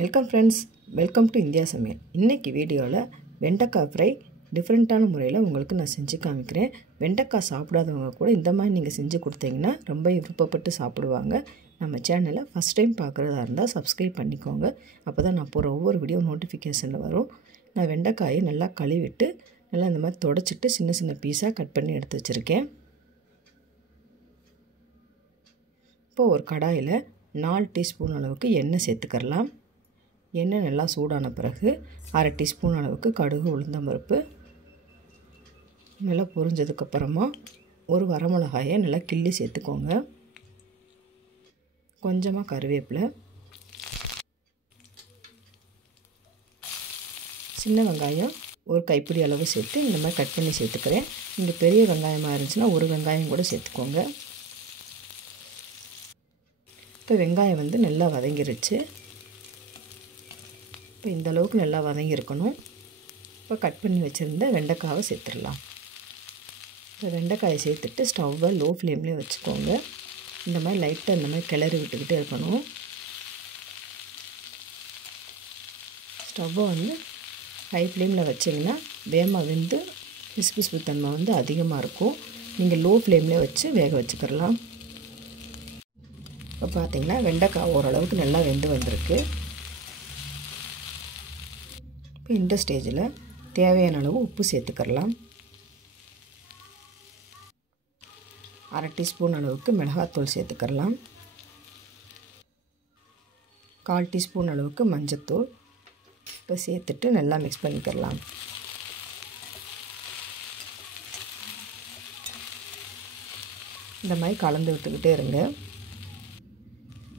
Welcome friends, welcome to India சமையல். இன்றைக்கி வீடியோவில் வெண்டைக்காய் ஃப்ரை டிஃப்ரெண்ட்டான முறையில் உங்களுக்கு நான் செஞ்சு காமிக்கிறேன். வெண்டைக்காய் சாப்பிடாதவங்க கூட இந்த மாதிரி நீங்கள் செஞ்சு கொடுத்தீங்கன்னா ரொம்ப விருப்பப்பட்டு சாப்பிடுவாங்க. நம்ம சேனலை ஃபஸ்ட் டைம் பார்க்குறதா இருந்தால் சப்ஸ்கிரைப் பண்ணிக்கோங்க. அப்போ தான் நான் போகிற ஒவ்வொரு வீடியோ நோட்டிஃபிகேஷனில் வரும். நான் வெண்டைக்காயை நல்லா கழுவிட்டு நல்லா இந்த மாதிரி தொடச்சிட்டு சின்ன சின்ன பீஸாக கட் பண்ணி எடுத்து வச்சுருக்கேன். இப்போது ஒரு கடாயில் 4 டீஸ்பூன் அளவுக்கு எண்ணெய் சேர்த்துக்கலாம். எண்ணெய் நல்லா சூடான பிறகு 1/2 டீஸ்பூன் அளவுக்கு கடுகு உளுந்தம்பருப்பு நல்லா பொரிஞ்சதுக்கப்புறமா ஒரு வரமிளகாயை நல்லா கிள்ளி சேர்த்துக்கோங்க. கொஞ்சமாக கருவேப்பிலை, சின்ன வெங்காயம் ஒரு கைப்பிடி அளவு சேர்த்து இந்த மாதிரி கட் பண்ணி சேர்த்துக்கிறேன். நீங்கள் பெரிய வெங்காயமாக இருந்துச்சுன்னா ஒரு வெங்காயம் கூட சேர்த்துக்கோங்க. இப்போ வெங்காயம் நல்லா வதங்கிருச்சு. இப்போ இந்த அளவுக்கு நல்லா வதங்கியிருக்கணும். இப்போ கட் பண்ணி வச்சுருந்த வெண்டைக்காவை சேர்த்துடலாம். இப்போ வெண்டைக்காயை சேர்த்துட்டு ஸ்டவ்வை லோ ஃப்ளேம்லேயே வச்சுக்கோங்க. இந்த மாதிரி லைட்டாக இந்த மாதிரி கிளறி விட்டுக்கிட்டே இருக்கணும். ஸ்டவ்வை ஹை ஃப்ளேமில் வச்சிங்கன்னா வேகமாக வெந்து பிசுபிசுப்பு தன்மை அதிகமாக இருக்கும். நீங்கள் லோ ஃப்ளேம்லேயே வச்சு வேக வச்சுக்கிறலாம். இப்போ பார்த்திங்கன்னா வெண்டைக்காய் ஓரளவுக்கு நல்லா வெந்து வந்திருக்கு. இப்போ இந்த ஸ்டேஜில் தேவையான அளவு உப்பு சேர்த்துக்கலாம். 1/2 டீஸ்பூன் அளவுக்கு மிளகாத்தூள் சேர்த்துக்கலாம். 1/4 டீஸ்பூன் அளவுக்கு மஞ்சத்தூள் இப்போ சேர்த்துட்டு நல்லா மிக்ஸ் பண்ணிக்கலாம். இந்த மாதிரி கலந்து விட்டுக்கிட்டே இருங்க.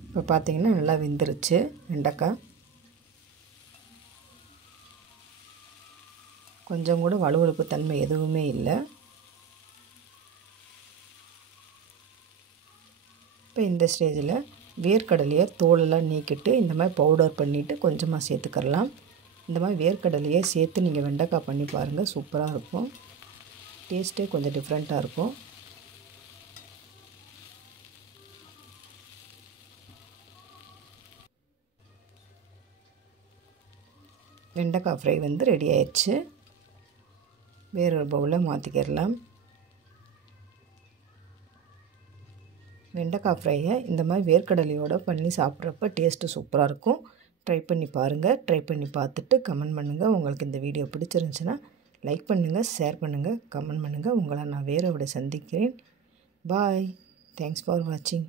இப்போ பார்த்திங்கன்னா நல்லா வெந்துருச்சு வெண்டைக்காய். கொஞ்சம் கூட வழுவழுப்பு தன்மை எதுவுமே இல்லை. இப்போ இந்த ஸ்டேஜில் வேர்க்கடலையை தோலெல்லாம் நீக்கிட்டு இந்த மாதிரி பவுடர் பண்ணிவிட்டு கொஞ்சமாக சேர்த்துக்கலாம். இந்த மாதிரி வேர்க்கடலையை சேர்த்து நீங்கள் வெண்டைக்காய் பண்ணி பாருங்கள், சூப்பராக இருக்கும். டேஸ்ட்டே கொஞ்சம் டிஃப்ரெண்ட்டாக இருக்கும். வெண்டைக்காய் ஃப்ரை ரெடி ஆயிடுச்சு. வேறொரு பவுலில் மாற்றிக்கிடலாம். வெண்டைக்காய் ஃப்ரையை இந்த மாதிரி வேர்க்கடலையோடு பண்ணி சாப்பிட்றப்ப டேஸ்ட்டு சூப்பராக இருக்கும். ட்ரை பண்ணி பாருங்கள். ட்ரை பண்ணி பார்த்துட்டு கமெண்ட் பண்ணுங்கள். உங்களுக்கு இந்த வீடியோ பிடிச்சிருந்துச்சுன்னா லைக் பண்ணுங்கள், ஷேர் பண்ணுங்கள், கமெண்ட் பண்ணுங்கள். உங்களை நான் வேறு விட சந்திக்கிறேன். பாய். தேங்க்ஸ் ஃபார் வாட்சிங்.